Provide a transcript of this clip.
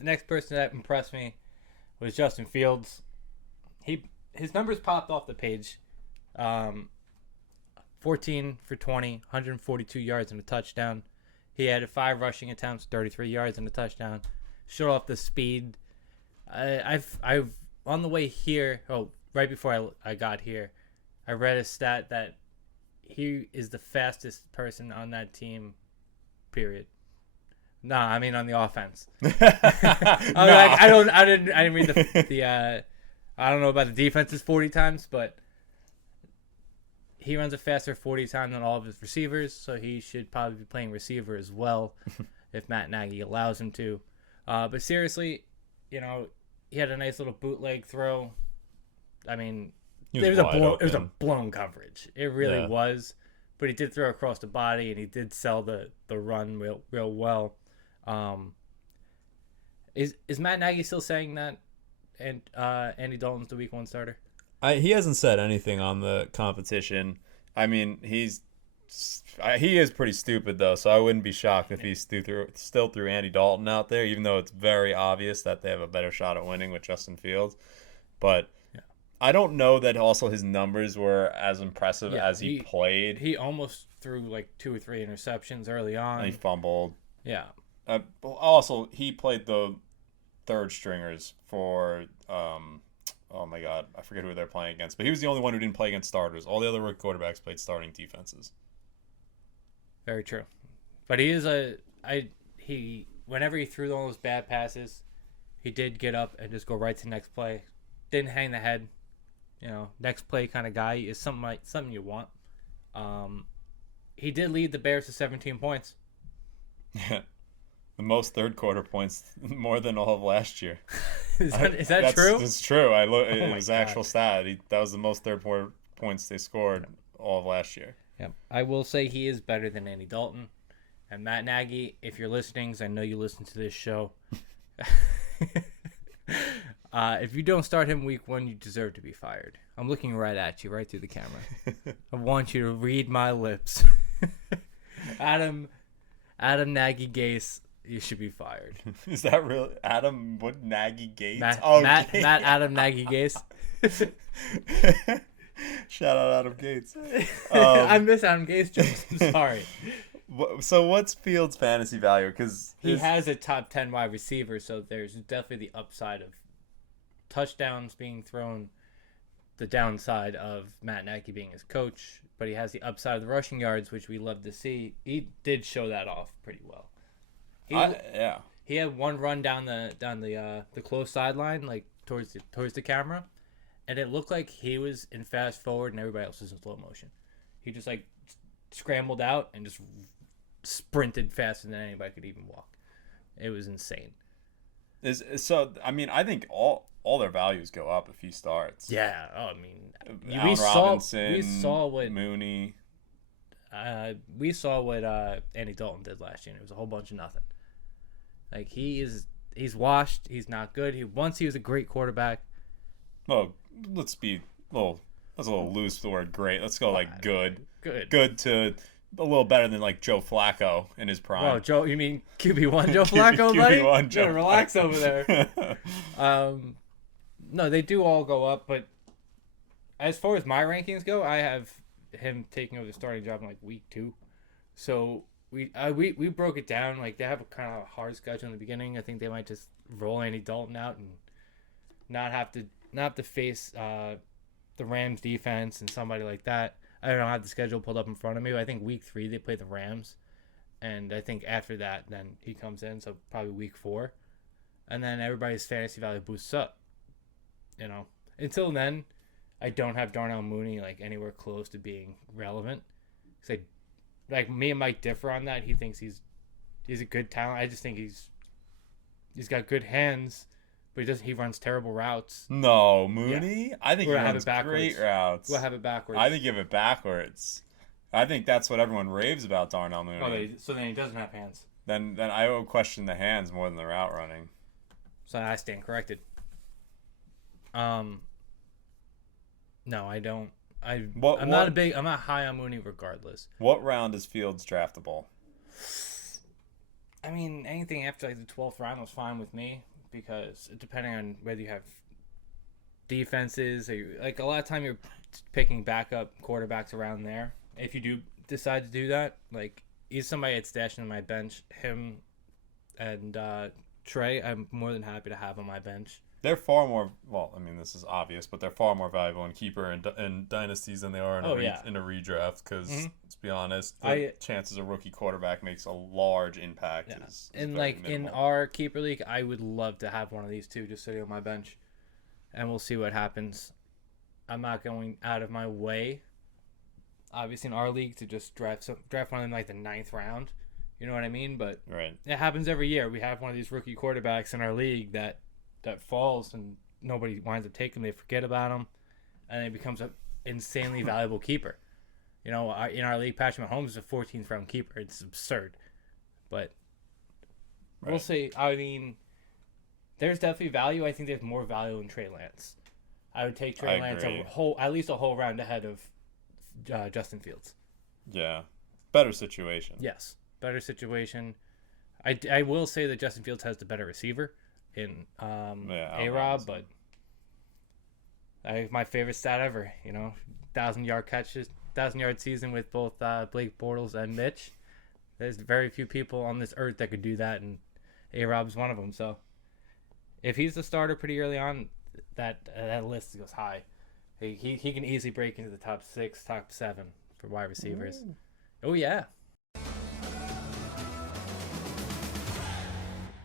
the next person that impressed me was Justin Fields. His numbers popped off the page. 14 for 20, 142 yards and a touchdown. He had 5 rushing attempts, 33 yards and a touchdown. Showed off the speed. I've on the way here. Right before I got here, I read a stat that he is the fastest person on that team. Period. No, I mean on the offense. I didn't read the I don't know about the defenses 40 times, but he runs a faster 40 times than all of his receivers, so he should probably be playing receiver as well if Matt Nagy allows him to. But seriously, he had a nice little bootleg throw. I mean, it was a blown coverage. It really was. But he did throw across the body, and he did sell the run real well. Is Matt Nagy still saying that and Andy Dalton's the week 1 starter? He hasn't said anything on the competition. I mean, he is pretty stupid, though, so I wouldn't be shocked if he still threw Andy Dalton out there, even though it's very obvious that they have a better shot at winning with Justin Fields. But I don't know that also his numbers were as impressive as he played. He almost threw like 2 or 3 interceptions early on. And he fumbled. Yeah. Also, he played the third stringers for oh my God, I forget who they're playing against, but he was the only one who didn't play against starters. All the other rookie quarterbacks played starting defenses. Very true. But whenever he threw all those bad passes, he did get up and just go right to the next play. Didn't hang the head. Next play kind of guy is something you want. He did lead the Bears to 17 points. Yeah. The most third quarter points, more than all of last year. Is that true? It's true. It was actual stat. That was the most third quarter points they scored all of last year. Yeah, I will say he is better than Andy Dalton. And Matt Nagy, if you're listening, 'cause I know you listen to this show, if you don't start him week 1, you deserve to be fired. I'm looking right at you, right through the camera. I want you to read my lips. Adam Nagy Gase. You should be fired. Is that real? Adam what Nagy Gates? Matt Adam Nagy Gase. Shout out Adam Gates. I miss Adam Gase jokes. I'm sorry. So what's Fields' fantasy value? Because he has a top 10 wide receiver, so there's definitely the upside of touchdowns being thrown, the downside of Matt Nagy being his coach, but he has the upside of the rushing yards, which we love to see. He did show that off pretty well. He had one run down the close sideline, like towards the camera, and it looked like he was in fast forward and everybody else was in slow motion. He just like scrambled out and just sprinted faster than anybody could even walk. It was insane. I think all their values go up if he starts. Yeah. I mean, Robinson, we saw what Mooney. We saw what Andy Dalton did last year. And it was a whole bunch of nothing. Like he's washed. He's not good. Once he was a great quarterback. Well, that's a little loose the word great. Let's go like good. Good to a little better than like Joe Flacco in his prime. Oh, Joe, you mean QB1 Joe Flacco, buddy? QB1 Joe. Relax over there. No, they do all go up, but as far as my rankings go, I have him taking over the starting job in like week 2. So we broke it down. Like they have a kind of hard schedule in the beginning. I think they might just roll Andy Dalton out and not have to face the Rams defense and somebody like that. I don't have the schedule pulled up in front of me, but I think week 3 they play the Rams, and I think after that then he comes in, so probably week 4, and then everybody's fantasy value boosts up. Until then, I don't have Darnell Mooney like anywhere close to being relevant. Because like me and Mike differ on that. He thinks he's a good talent. I just think he's got good hands, but he runs terrible routes. No, Mooney? Yeah. I think he runs great routes. We'll have it backwards. I think you have it backwards. I think that's what everyone raves about Darnell Mooney. So then he doesn't have hands. Then I would question the hands more than the route running. So I stand corrected. No, I don't. I'm not high on Mooney regardless. What round is Fields draftable? I mean, anything after like the 12th round was fine with me because depending on whether you have defenses or like a lot of time you're picking backup quarterbacks around there. If you do decide to do that, like he's somebody I'd stash in my bench. Him and Trey, I'm more than happy to have on my bench. They're far more. Well, I mean, this is obvious, but they're far more valuable in keeper and dynasties than they are in in a redraft. Because let's be honest, the chances a rookie quarterback makes a large impact. Yeah. Is and very like minimal. in our keeper league, I would love to have one of these two just sitting on my bench, and we'll see what happens. I'm not going out of my way, obviously in our league, to just draft one of them in like the 9th round. You know what I mean? But Right. it happens every year. We have one of these rookie quarterbacks in our league that falls and nobody winds up taking him. They forget about him, and he becomes an insanely valuable keeper. You know, in our league, Patrick Mahomes is a 14th round keeper. It's absurd, but we'll see. I mean, there's definitely value. I think there's more value in Trey Lance. I would take Trey Lance at least a whole round ahead of Justin Fields. Yeah, better situation. Yes, better situation. I will say that Justin Fields has the better receiver in A-Rob, but my favorite stat ever. 1,000-yard catches, 1,000-yard season with both Blake Bortles and Mitch. There's very few people on this earth that could do that, and A-Rob's one of them. So if he's the starter pretty early on, that list goes high. He can easily break into the top 6, top 7 for wide receivers. Ooh. Oh yeah.